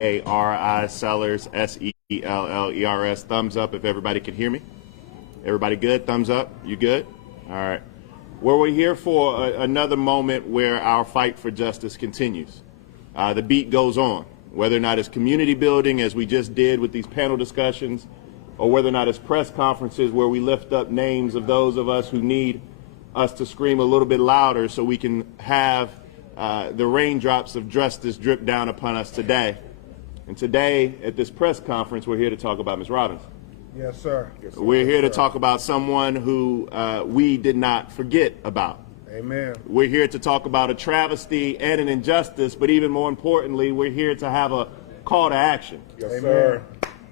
Sellers, Sellers. Thumbs up if everybody can hear me. Everybody good? Thumbs up? You good? All right. Well, we're here for another moment where our fight for justice continues. The beat goes on, whether or not it's community building, as we just did with these panel discussions, or whether or not it's press conferences where we lift up names of those of us who need us to scream a little bit louder so we can have the raindrops of justice drip down upon us today. And today, at this press conference, we're here to talk about Ms. Robinson. Yes, sir. Yes, sir. We're here to talk about someone who we did not forget about. Amen. We're here to talk about a travesty and an injustice, but even more importantly, we're here to have a call to action. Yes, Amen. Sir.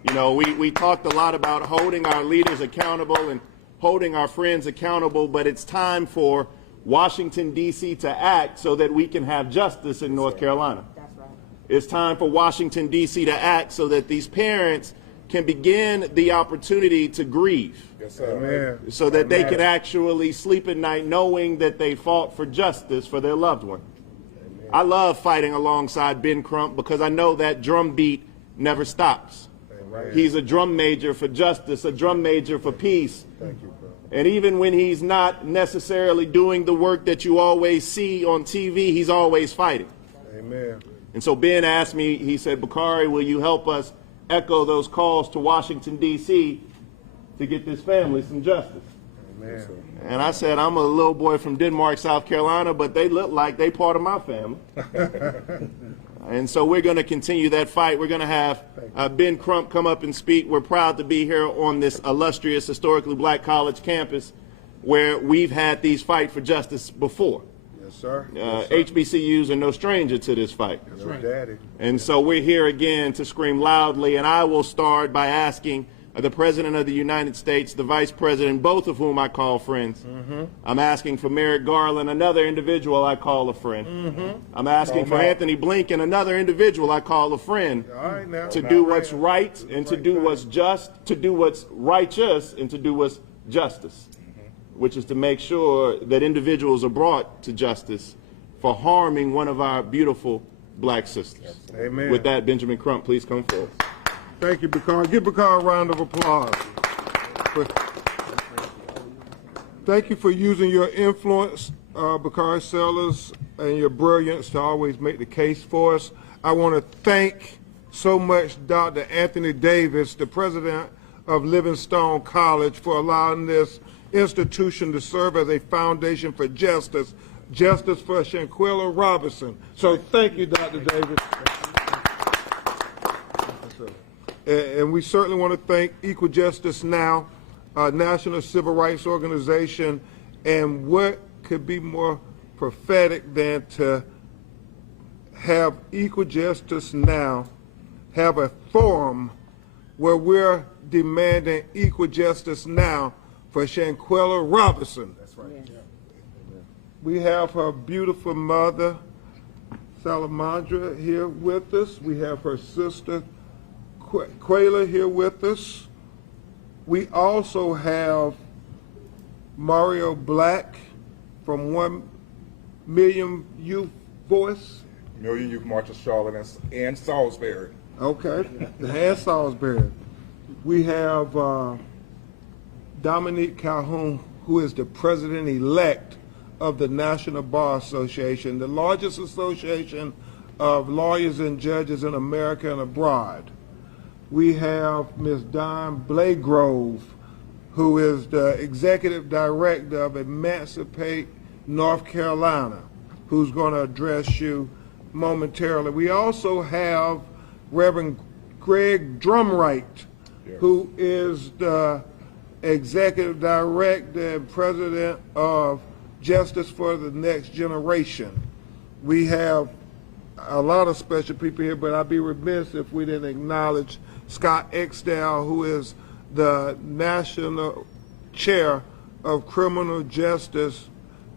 You know, we talked a lot about holding our leaders accountable and holding our friends accountable, but it's time for Washington, D.C. to act so that we can have justice in North Carolina. That's right. It's time for Washington, D.C. to act so that these parents can begin the opportunity to grieve. Yes, sir. Amen. So that they Amen. can actually sleep at night knowing that they fought for justice for their loved one. Amen. I love fighting alongside Ben Crump because I know that drum beat never stops. Amen. He's a drum major for justice, a drum major for peace. Thank you, bro. And even when he's not necessarily doing the work that you always see on TV, he's always fighting. Amen. And so Ben asked me, he said, Bakari, will you help us echo those calls to Washington, D.C. to get this family some justice? Amen. And I said, I'm a little boy from Denmark, South Carolina, but they look like they part of my family. And so we're going to continue that fight. We're going to have Ben Crump come up and speak. We're proud to be here on this illustrious, historically black college campus where we've had these fight for justice before. Yes, sir. Yes, sir. HBCUs are no stranger to this fight. That's right. Daddy. And so we're here again to scream loudly, and I will start by asking the President of the United States, the Vice President, both of whom I call friends. I'm asking for Merrick Garland, another individual I call a friend. I'm asking for Anthony Blinken, another individual I call a friend, All right, now. to do what's right and to do what's just, to do what's righteous and to do what's justice, which is to make sure that individuals are brought to justice for harming one of our beautiful black sisters. Amen. With that, Benjamin Crump, please come forward. Thank you, Bakari. Give Bakari a round of applause. Thank you for using your influence, Bakari Sellers, and your brilliance to always make the case for us. I want to thank so much Dr. Anthony Davis, the president of Livingstone College, for allowing this institution to serve as a foundation for justice, justice for Shanquella Robinson. So thank you, Dr. Davis. And we certainly want to thank Equal Justice Now, National Civil Rights Organization, and what could be more prophetic than to have Equal Justice Now have a forum where we're demanding equal justice now for Shanquella Robinson. That's right. Yeah. We have her beautiful mother, Salamandra, here with us. We have her sister, Quayla, here with us. We also have Mario Black from 1 Million Youth Voice. Million Youth March of Charlotte and Salisbury. Okay, and Salisbury. We have Dominique Calhoun, who is the president-elect of the National Bar Association, the largest association of lawyers and judges in America and abroad. We have Ms. Dawn Blagrove, who is the executive director of Emancipate North Carolina, who's going to address you momentarily. We also have Reverend Greg Drumright, who is the executive director and president of Justice for the Next Generation. We have a lot of special people here, but I'd be remiss if we didn't acknowledge Scott Exdale, who is the National Chair of Criminal Justice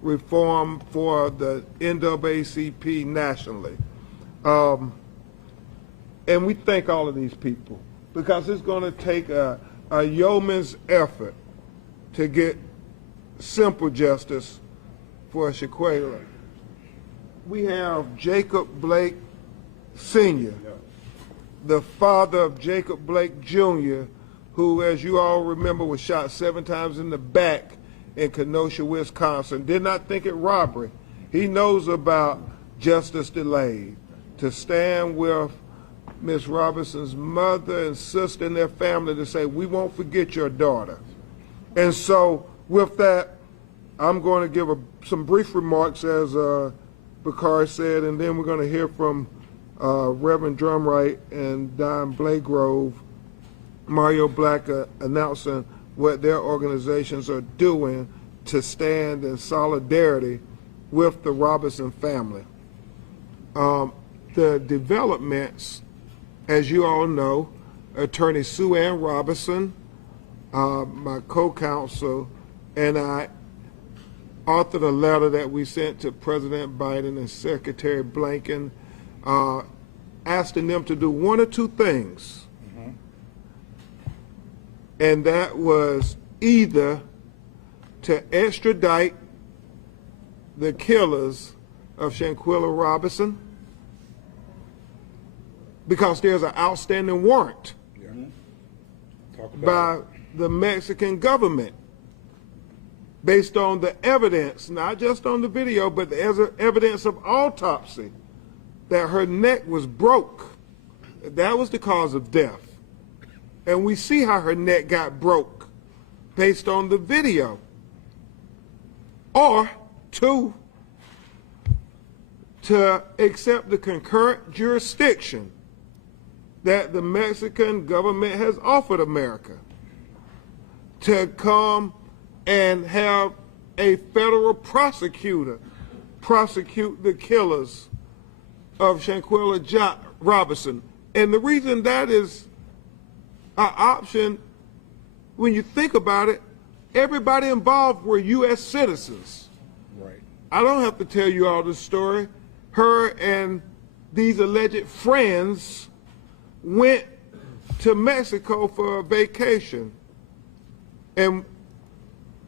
Reform for the NAACP nationally. And we thank all of these people because it's going to take a yeoman's effort to get simple justice for Shanquella. We have Jacob Blake Sr., the father of Jacob Blake Jr., who, as you all remember, was shot 7 times in the back in Kenosha, Wisconsin. Did not think it robbery. He knows about justice delayed. To stand with Ms. Robinson's mother and sister and their family to say, we won't forget your daughter. And so with that, I'm going to give some brief remarks, as Bakari said, and then we're going to hear from Reverend Drumright and Don Blagrove, Mario Black, announcing what their organizations are doing to stand in solidarity with the Robinson family. The developments, as you all know, Attorney Sue Ann Robinson, my co-counsel, and I authored a letter that we sent to President Biden and Secretary Blinken, asking them to do one or two things. And that was either to extradite the killers of Shanquella Robinson, because there's an outstanding warrant by the Mexican government based on the evidence, not just on the video, but the evidence of autopsy, that her neck was broke. That was the cause of death. And we see how her neck got broke based on the video. Or two, to accept the concurrent jurisdiction that the Mexican government has offered America to come and have a federal prosecutor prosecute the killers of Shanquella Robinson. And the reason that is an option, when you think about it, everybody involved were U.S. citizens. Right. I don't have to tell you all the story. Her and these alleged friends went to Mexico for a vacation. And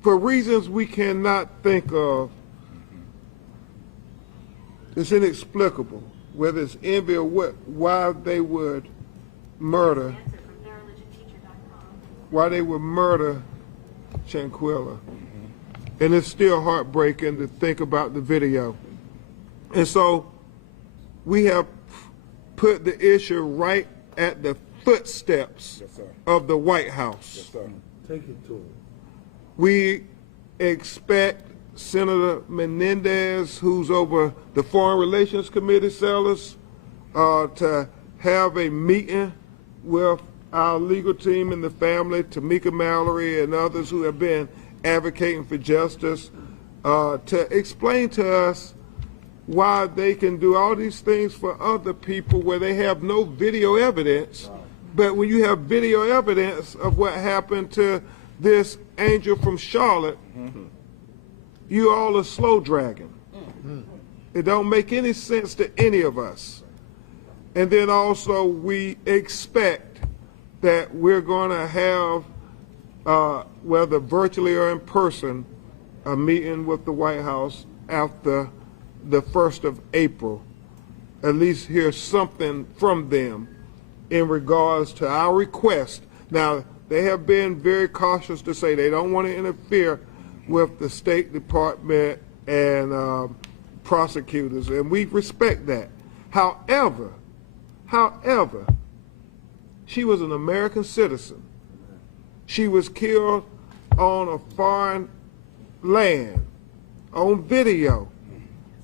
for reasons we cannot think of, it's inexplicable, whether it's envy or what, why they would murder, Shanquella. And it's still heartbreaking to think about the video. And so we have put the issue right at the footsteps of the White House. Yes, sir. Take it to him. We expect Senator Menendez, who's over the Foreign Relations Committee, Sellers, to have a meeting with our legal team and the family, Tamika Mallory and others who have been advocating for justice, to explain to us why they can do all these things for other people where they have no video evidence. But when you have video evidence of what happened to this angel from Charlotte, you all are slow dragging. It don't make any sense to any of us. And then also we expect that we're going to have, whether virtually or in person, a meeting with the White House after the 1st of April, at least hear something from them in regards to our request. Now, they have been very cautious to say they don't want to interfere with the State Department and prosecutors, and we respect that. However, she was an American citizen. She was killed on a foreign land, on video.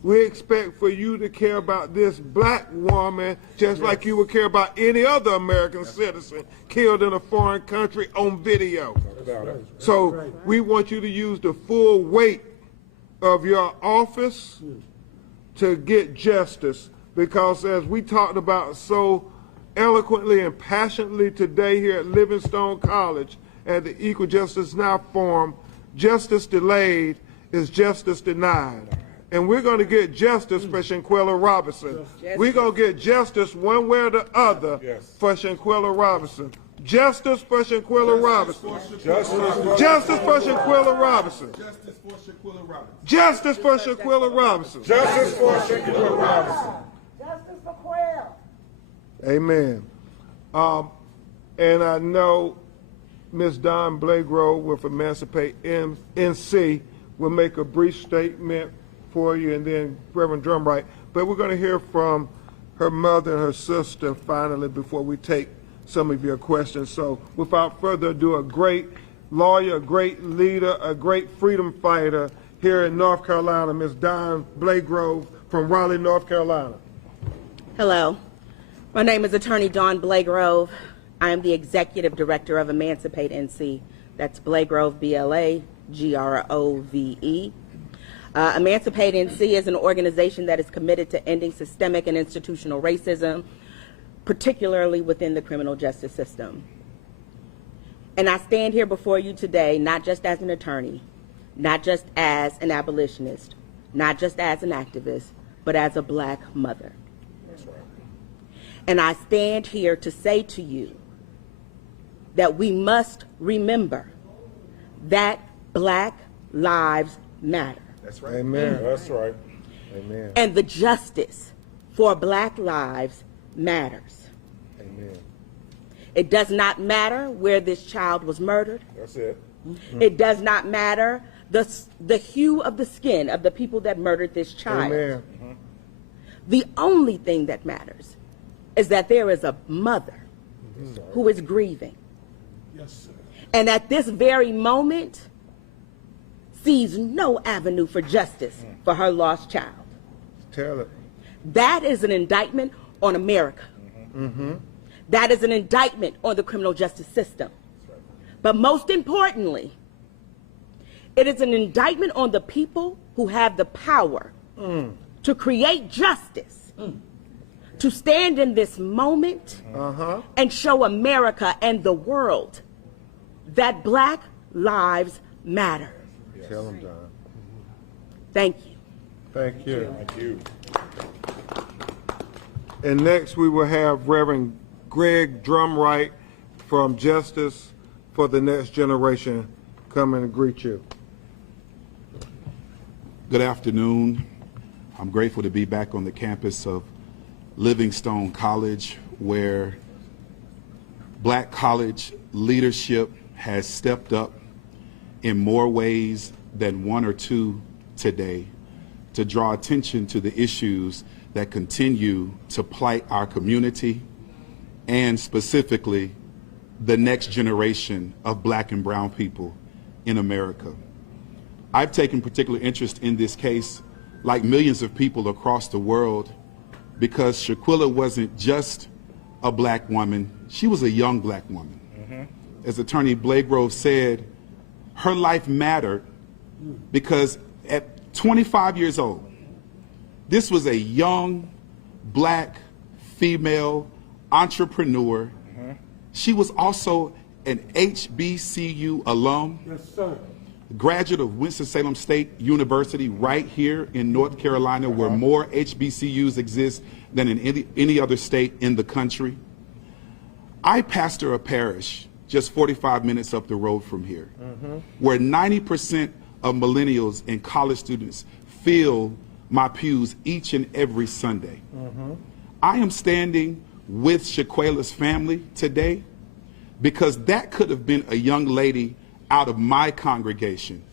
We expect for you to care about this black woman just like you would care about any other American citizen killed in a foreign country on video. So we want you to use the full weight of your office to get justice, because as we talked about so eloquently and passionately today here at Livingstone College at the Equal Justice Now Forum, justice delayed is justice denied. And we're going to get justice for Shanquella Robinson. We're going to get justice one way or the other for Shanquella Robinson. Justice for Shanquella Robinson. Justice for Shanquella Robinson. Justice for Shanquella Robinson. Justice for Shanquella Robinson. Justice for Quayle. Amen. And I know Ms. Dawn Blagrove with Emancipate NC will make a brief statement for you, and then Reverend Drumright. But we're going to hear from her mother and her sister finally before we take some of your questions. So without further ado, a great lawyer, a great leader, a great freedom fighter here in North Carolina, Ms. Dawn Blagrove from Raleigh, North Carolina. Hello. My name is Attorney Dawn Blagrove. I am the Executive Director of Emancipate NC. That's Blagrove, B-L-A-G-R-O-V-E. Emancipate NC is an organization that is committed to ending systemic and institutional racism, particularly within the criminal justice system. And I stand here before you today not just as an attorney, not just as an abolitionist, not just as an activist, but as a black mother. That's right. And I stand here to say to you that we must remember that Black lives matter. That's right. Amen. That's right. Amen. And the justice for Black lives matters. Amen. It does not matter where this child was murdered. That's it. It does not matter the hue of the skin of the people that murdered this child. Amen. The only thing that matters is that there is a mother who is grieving. Yes, sir. And at this very moment sees no avenue for justice for her lost child. Tell it. That is an indictment on America. That is an indictment on the criminal justice system. But most importantly, it is an indictment on the people who have the power to create justice, to stand in this moment and show America and the world that Black lives matter. Tell them, Don. Thank you. Thank you. Thank you. And next we will have Reverend Greg Drumright from Justice for the Next Generation come and greet you. Good afternoon. I'm grateful to be back on the campus of Livingstone College, where Black college leadership has stepped up in more ways than one or two today to draw attention to the issues that continue to plight our community and specifically the next generation of Black and brown people in America. I've taken particular interest in this case, like millions of people across the world, because Shaquilla wasn't just a Black woman, she was a young Black woman. As Attorney Blagrove said, her life mattered because at 25 years old, this was a young Black female entrepreneur. She was also an HBCU alum. Yes, sir. Graduate of Winston-Salem State University right here in North Carolina, where more HBCUs exist than in any other state in the country. I pastor a parish just 45 minutes up the road from here, where 90% of millennials and college students fill my pews each and every Sunday. I am standing with Shaquilla's family today because that could have been a young lady out of my congregation.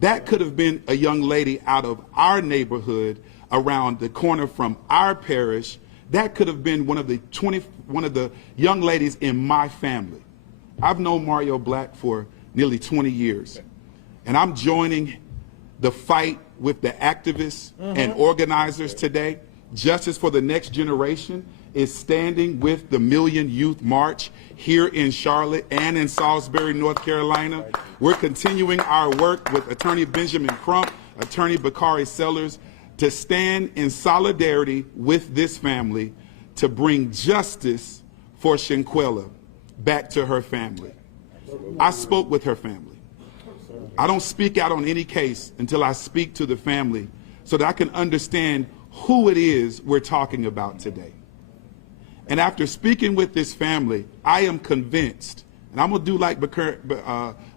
That could have been a young lady out of our neighborhood around the corner from our parish. That could have been one of the young ladies in my family. I've known Mario Black for nearly 20 years, and I'm joining the fight with the activists and organizers today. Justice for the Next Generation is standing with the Million Youth March here in Charlotte and in Salisbury, North Carolina. We're continuing our work with Attorney Benjamin Crump, Attorney Bakari Sellers, to stand in solidarity with this family to bring justice for Shanquella back to her family. I spoke with her family. I don't speak out on any case until I speak to the family so that I can understand who it is we're talking about today. And after speaking with this family, I am convinced, and I'm going to do like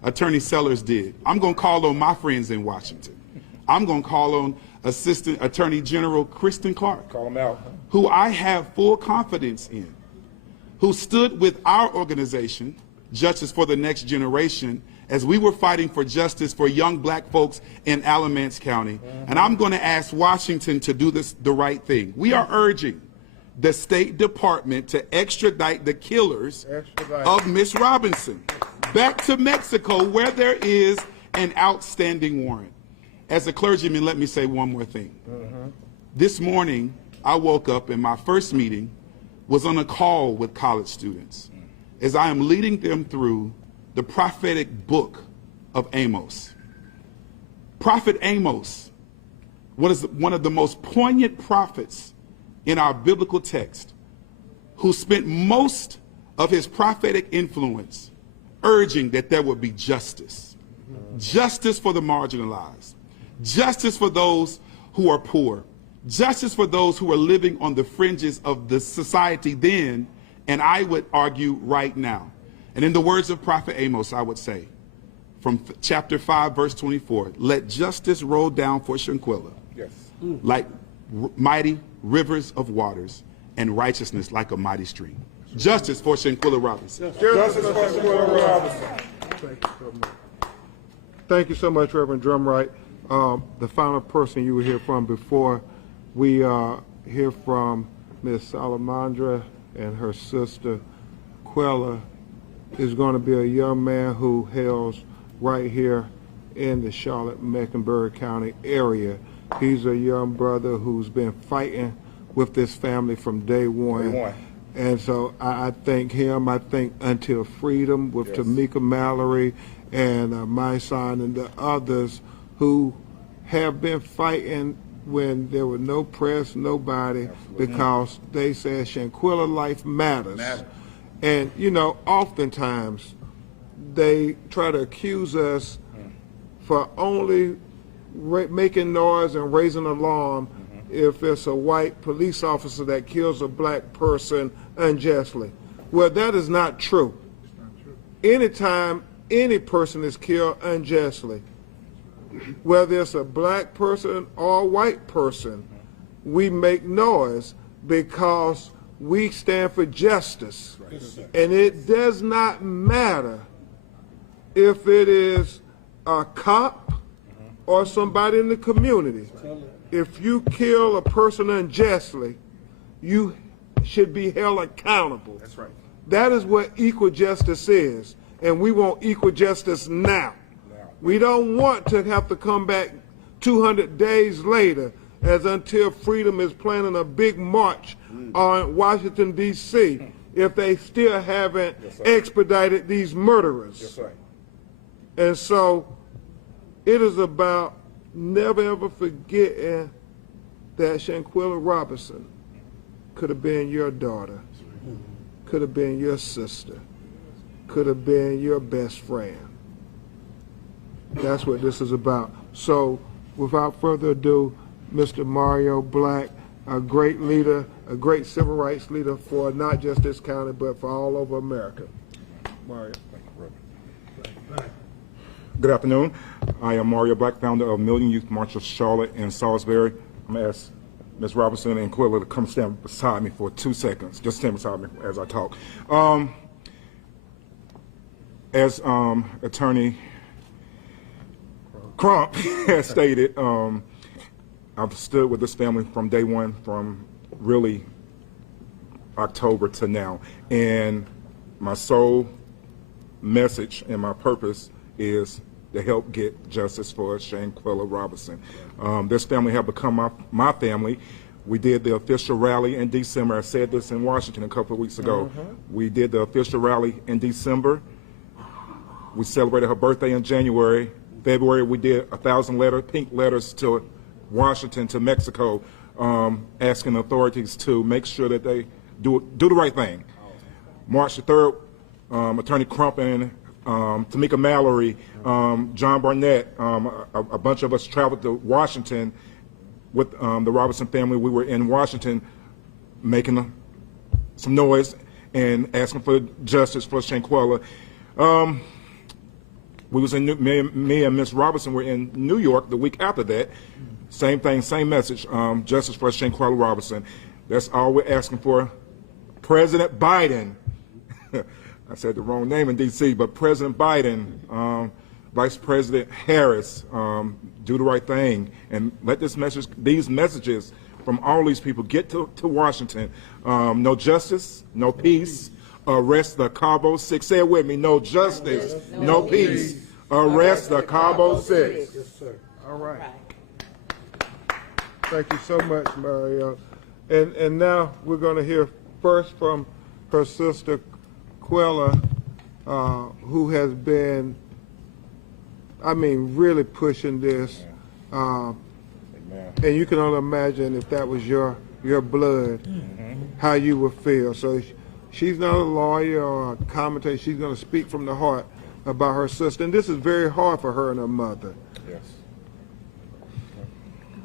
Attorney Sellers did. I'm going to call on my friends in Washington. I'm going to call on Assistant Attorney General Kristen Clarke, Call them out. who I have full confidence in, who stood with our organization, Justice for the Next Generation, as we were fighting for justice for young black folks in Alamance County. And I'm going to ask Washington to do the right thing. We are urging the State Department to extradite the killers of Miss Robinson back to Mexico, where there is an outstanding warrant. As a clergyman, let me say one more thing. This morning, I woke up and my first meeting was on a call with college students as I am leading them through the prophetic book of Amos. Prophet Amos, one of the most poignant prophets in our biblical text, who spent most of his prophetic influence urging that there would be justice. Justice for the marginalized. Justice for those who are poor. Justice for those who are living on the fringes of the society then, and I would argue right now. And in the words of Prophet Amos, I would say, from chapter 5, verse 24, let justice roll down for Shanquella, like mighty rivers of waters, and righteousness like a mighty stream. Justice for Shanquella Robinson. Justice for Shanquella Robinson. Thank you so much, Reverend Drumright. The final person you will hear from before we hear from Ms. Salamandra and her sister, Quella, is going to be a young man who hails right here in the Charlotte-Mecklenburg County area. He's a young brother who's been fighting with this family from day one. And so I thank him. I thank Until Freedom with Tamika Mallory and my son and the others who have been fighting when there was no press, nobody, because they said Shanquella life matters. And, you know, oftentimes they try to accuse us for only making noise and raising alarm if it's a white police officer that kills a black person unjustly. Well, that is not true. Anytime any person is killed unjustly, whether it's a black person or a white person, we make noise because we stand for justice. And it does not matter if it is a cop or somebody in the community. If you kill a person unjustly, you should be held accountable. That's right. That is what equal justice is. And we want equal justice now. We don't want to have to come back 200 days later as Until Freedom is planning a big march on Washington, D.C. if they still haven't expedited these murderers. And so it is about never ever forgetting that Shanquella Robinson could have been your daughter, could have been your sister, could have been your best friend. That's what this is about. So without further ado, Mr. Mario Black, a great leader, a great civil rights leader for not just this county, but for all over America. Mario. Good afternoon. I am Mario Black, founder of Million Youth March of Charlotte and Salisbury. I'm going to ask Ms. Robinson and Quilla to come stand beside me for 2 seconds. Just stand beside me as I talk. As Attorney Crump has stated, I've stood with this family from day one, from really October to now. And my sole message and my purpose is to help get justice for Shanquella Robinson. This family have become my family. We did the official rally in December. I said this in Washington a couple of weeks ago. We did the official rally in December. We celebrated her birthday in January. February, we did 1,000 pink letters to Washington, to Mexico, asking authorities to make sure that they do the right thing. March the 3rd, Attorney Crump and Tamika Mallory, John Barnett, a bunch of us traveled to Washington with the Robinson family. We were in Washington making some noise and asking for justice for Shanquella. We was in me and Ms. Robinson were in New York the week after that. Same thing, same message, justice for Shanquella Robinson. That's all we're asking for. President Biden I said the wrong name in D.C., but President Biden, Vice President Harris, do the right thing and let these messages from all these people get to Washington. No justice, no peace. Arrest the Cabo Six. Say it with me. No justice, no peace. Arrest the Cabo Six. Yes, sir. All right. Thank you so much, Mario. And now we're going to hear first from her sister, Quella, who has been, I mean, really pushing this. And you can only imagine if that was your blood, how you would feel. So she's not a lawyer or a commentator. She's going to speak from the heart about her sister. And this is very hard for her and her mother. Yes.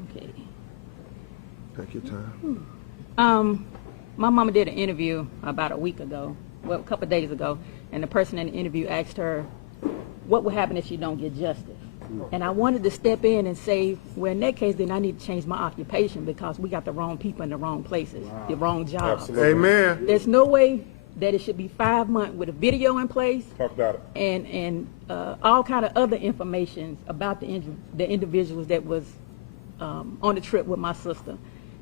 Okay. Take your time. My mama did an interview about a week ago, well, a couple of days ago, and the person in the interview asked her, what would happen if she don't get justice? And I wanted to step in and say, well, in that case, then I need to change my occupation because we got the wrong people in the wrong places, the wrong jobs. Absolutely. Amen. There's no way that it should be 5 months with a video in place Talk about it. and all kind of other information about the individuals that was on the trip with my sister.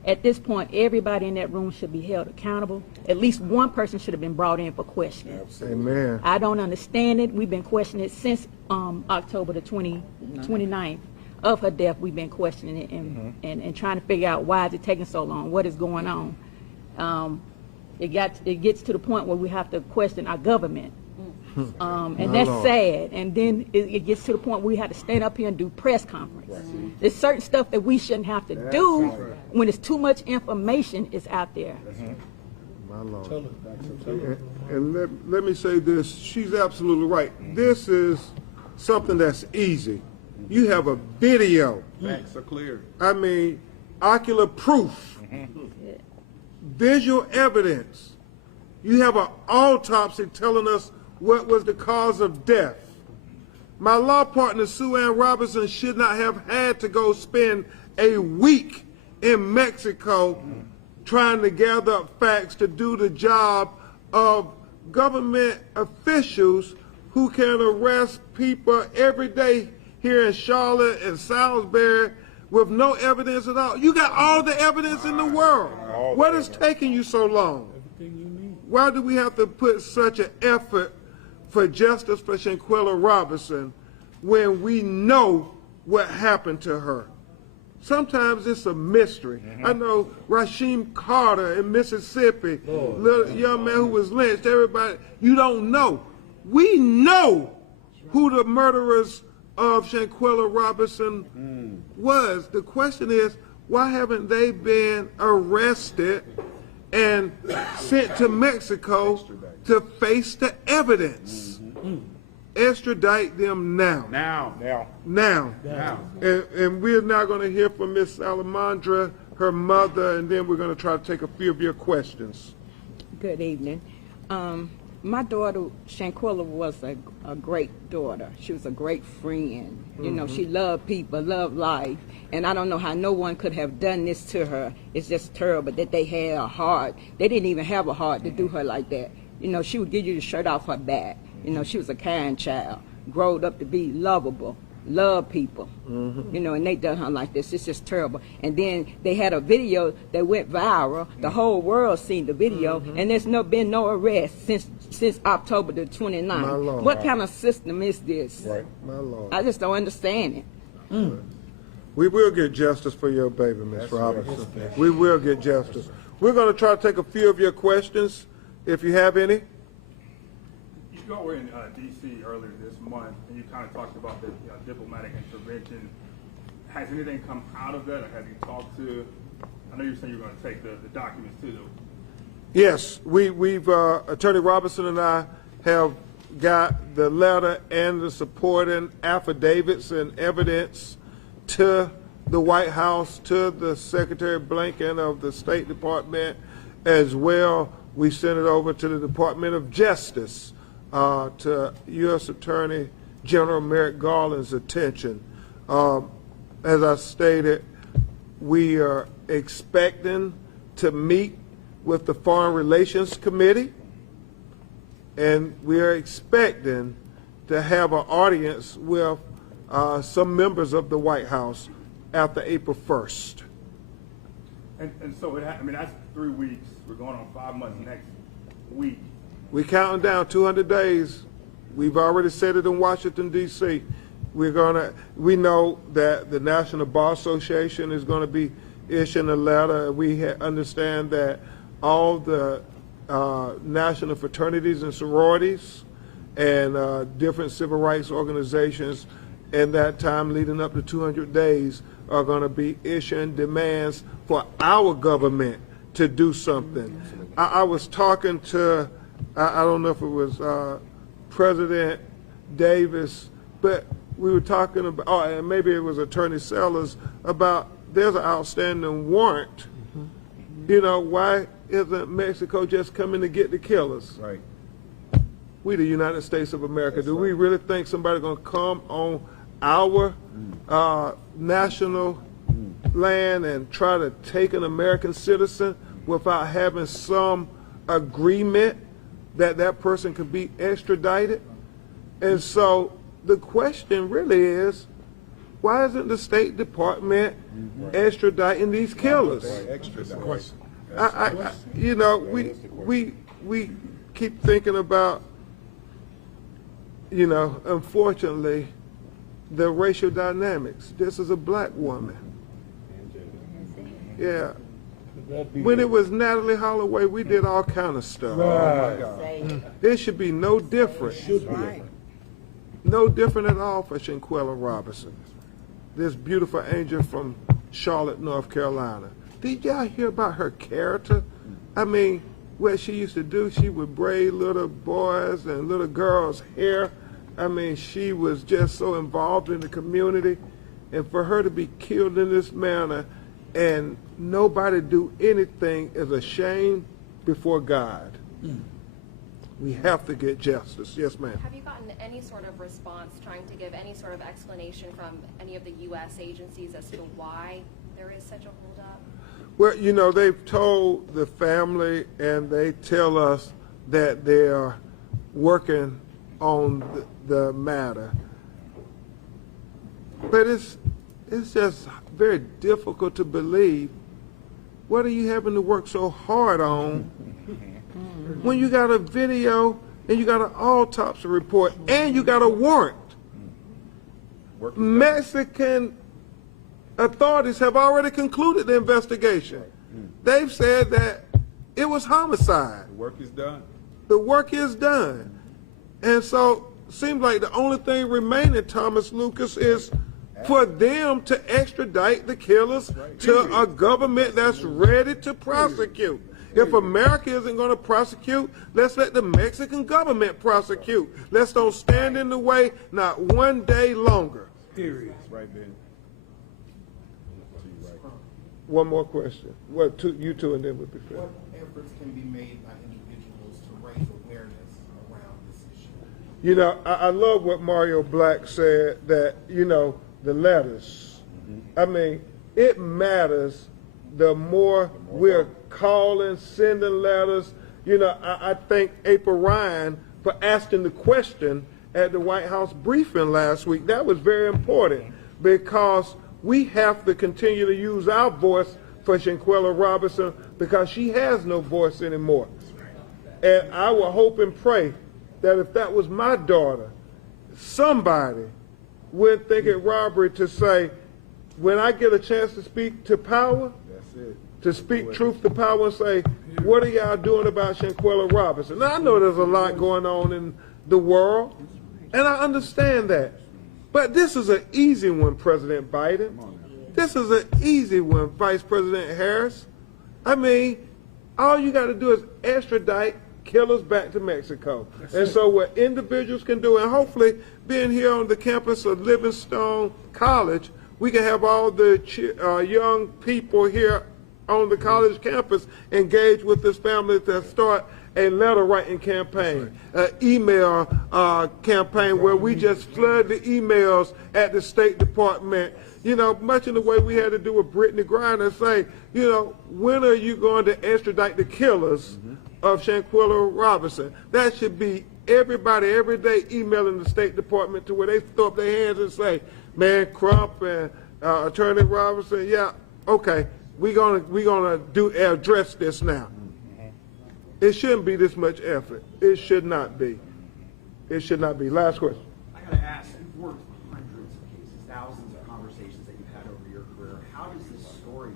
At this point, everybody in that room should be held accountable. At least one person should have been brought in for questioning. Amen. I don't understand it. We've been questioning it since October the 29th of her death. We've been questioning it and trying to figure out why is it taking so long, what is going on. It gets to the point where we have to question our government. And that's sad. And then it gets to the point where we have to stand up here and do press conference. There's certain stuff that we shouldn't have to do when it's too much information is out there. My Lord. And let me say this. She's absolutely right. This is something that's easy. You have a video. Facts are clear. I mean, ocular proof. Visual evidence. You have an autopsy telling us what was the cause of death. My law partner, Sue Ann Robinson, should not have had to go spend a week in Mexico trying to gather up facts to do the job of government officials who can arrest people every day here in Charlotte and Salisbury with no evidence at all. You got all the evidence in the world. What is taking you so long? Why do we have to put such an effort for justice for Shanquella Robinson when we know what happened to her? Sometimes it's a mystery. I know Rasheem Carter in Mississippi, little young man who was lynched, everybody, you don't know. We know who the murderers of Shanquella Robinson was. The question is, why haven't they been arrested and sent to Mexico to face the evidence? Extradite them now. Now. And we're now going to hear from Miss Salamandra, her mother, and then we're going to try to take a few of your questions. Good evening. My daughter, Shanquella, was a great daughter. She was a great friend. You know, she loved people, loved life. And I don't know how no one could have done this to her. It's just terrible that they had a heart. They didn't even have a heart to do her like that. You know, she would give you the shirt off her back. You know, she was a kind child, growed up to be lovable, love people. You know, and they done her like this. It's just terrible. And then they had a video that went viral. The whole world seen the video, and there's been no arrest since October the 29th. My Lord. What kind of system is this? Right. My Lord. I just don't understand it. We will get justice for your baby, Miss Robinson. We will get justice. We're going to try to take a few of your questions, if you have any. You all were in D.C. earlier this month, and you kind of talked about the diplomatic intervention. Has anything come out of that, or have you talked to? I know you're saying you're going to take the documents to them. Yes, we've Attorney Robinson and I have got the letter and the supporting affidavits and evidence to the White House, to the Secretary Blinken of the State Department as well. We sent it over to the Department of Justice, to U.S. Attorney General Merrick Garland's attention. As I stated, we are expecting to meet with the Foreign Relations Committee and we are expecting to have an audience with some members of the White House after April 1st. And so, I mean, that's 3 weeks. We're going on 5 months next week. We're counting down 200 days. We've already said it in Washington, D.C. We know that the National Bar Association is going to be issuing a letter. We understand that all the national fraternities and sororities and different civil rights organizations in that time leading up to 200 days are going to be issuing demands for our government to do something. I was talking to, I don't know if it was President Davis, but we were talking about, and maybe it was Attorney Sellers, about there's an outstanding warrant. You know, why isn't Mexico just coming to get the killers? Right. We, the United States of America, do we really think somebody's going to come on our national land and try to take an American citizen without having some agreement that that person could be extradited? And so the question really is, why isn't the State Department extraditing these killers? You know, we keep thinking about, you know, unfortunately, the racial dynamics. This is a black woman. Yeah. When it was Natalie Holloway, we did all kind of stuff. It should be no different. No different at all for Shanquella Robinson, this beautiful angel from Charlotte, North Carolina. Did y'all hear about her character? I mean, what she used to do, she would braid little boys and little girls' hair. I mean, she was just so involved in the community. And for her to be killed in this manner and nobody do anything is a shame before God. We have to get justice. Yes, ma'am. Have you gotten any sort of response trying to give any sort of explanation from any of the U.S. agencies as to why there is such a holdup? Well, you know, they've told the family and they tell us that they are working on the matter. But it's just very difficult to believe. What are you having to work so hard on when you got a video and you got an autopsy report and you got a warrant? Mexican authorities have already concluded the investigation. They've said that it was homicide. The work is done. The work is done. And so it seems like the only thing remaining, Thomas Lucas, is for them to extradite the killers to a government that's ready to prosecute. If America isn't going to prosecute, let's let the Mexican government prosecute. Let's don't stand in the way not one day longer. Period. Right, Ben. One more question. Well, you two, and then we'll be fair. What efforts can be made by individuals to raise awareness around this issue? You know, I love what Mario Black said, that, you know, the letters. I mean, it matters the more we're calling, sending letters. You know, I thank April Ryan for asking the question at the White House briefing last week. That was very important because we have to continue to use our voice for Shanquella Robinson because she has no voice anymore. And I will hope and pray that if that was my daughter, somebody would think it robbery to say, when I get a chance to speak to power, to speak truth to power and say, what are y'all doing about Shanquella Robinson? Now, I know there's a lot going on in the world, and I understand that. But this is an easy one, President Biden. This is an easy one, Vice President Harris. I mean, all you got to do is extradite killers back to Mexico. And so what individuals can do, and hopefully being here on the campus of Livingstone College, we can have all the young people here on the college campus engage with this family to start a letter writing campaign, an email campaign where we just flood the emails at the State Department, you know, much in the way we had to do with Brittany Griner, say, you know, when are you going to extradite the killers of Shanquella Robinson. That should be everybody every day emailing the State Department to where they throw up their hands and say, man, Crump and Attorney Robinson, yeah, okay, we're gonna address this now. It shouldn't be this much effort. It should not be. It should not be. Last question. I gotta ask, you've worked hundreds of cases, thousands of conversations that you've had over your career. How does this story,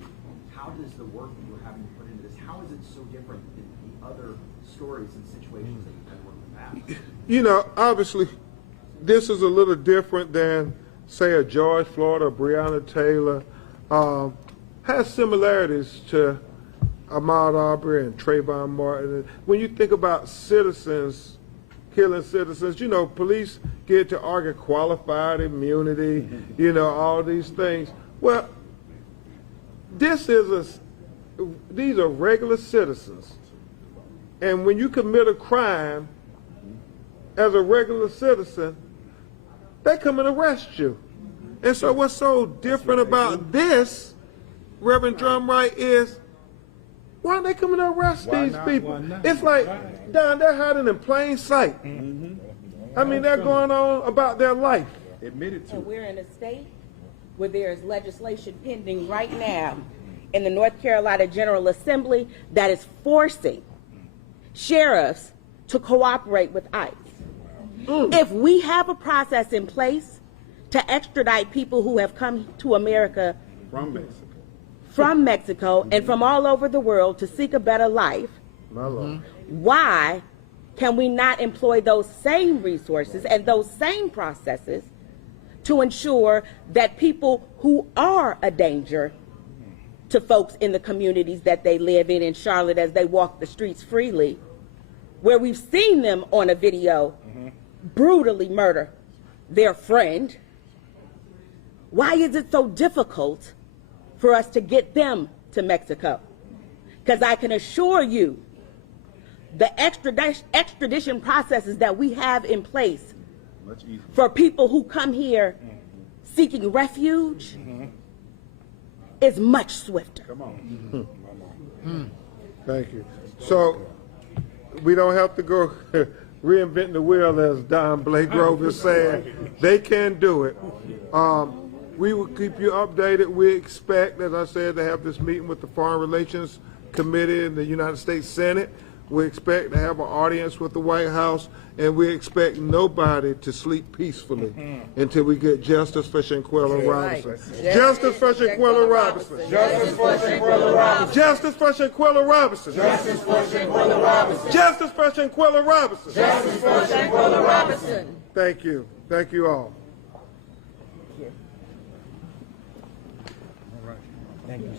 how does the work that you're having to put into this, how is it so different than the other stories and situations that you've had to work in the past? You know, obviously, this is a little different than, say, a George Floyd or Breonna Taylor. Has similarities to Ahmaud Arbery and Trayvon Martin. When you think about citizens killing citizens, you know, police get to argue qualified immunity, you know, all these things. Well, these are regular citizens. And when you commit a crime as a regular citizen, they come and arrest you. And so what's so different about this, Reverend Drumright, is why aren't they coming to arrest these people? It's like, Don, they're hiding in plain sight. I mean, they're going on about their life. Admitted to. And we're in a state where there is legislation pending right now in the North Carolina General Assembly that is forcing sheriffs to cooperate with ICE. If we have a process in place to extradite people who have come to America from Mexico and from all over the world to seek a better life, My Lord. why can we not employ those same resources and those same processes to ensure that people who are a danger to folks in the communities that they live in Charlotte as they walk the streets freely, where we've seen them on a video brutally murder their friend, why is it so difficult for us to get them to Mexico? Because I can assure you the extradition processes that we have in place for people who come here seeking refuge is much swifter. Thank you. So we don't have to go reinventing the wheel, as Don Blake Grove is saying. They can do it. We will keep you updated. We expect, as I said, to have this meeting with the Foreign Relations Committee in the United States Senate. We expect to have an audience with the White House, and we expect nobody to sleep peacefully until we get justice for Shanquella Robinson. Justice for Shanquella Robinson. Justice for Shanquella Robinson. Justice for Shanquella Robinson. Justice for Shanquella Robinson. Justice for Shanquella Robinson. Justice for Shanquella Robinson. Thank you. Thank you all. Thank you.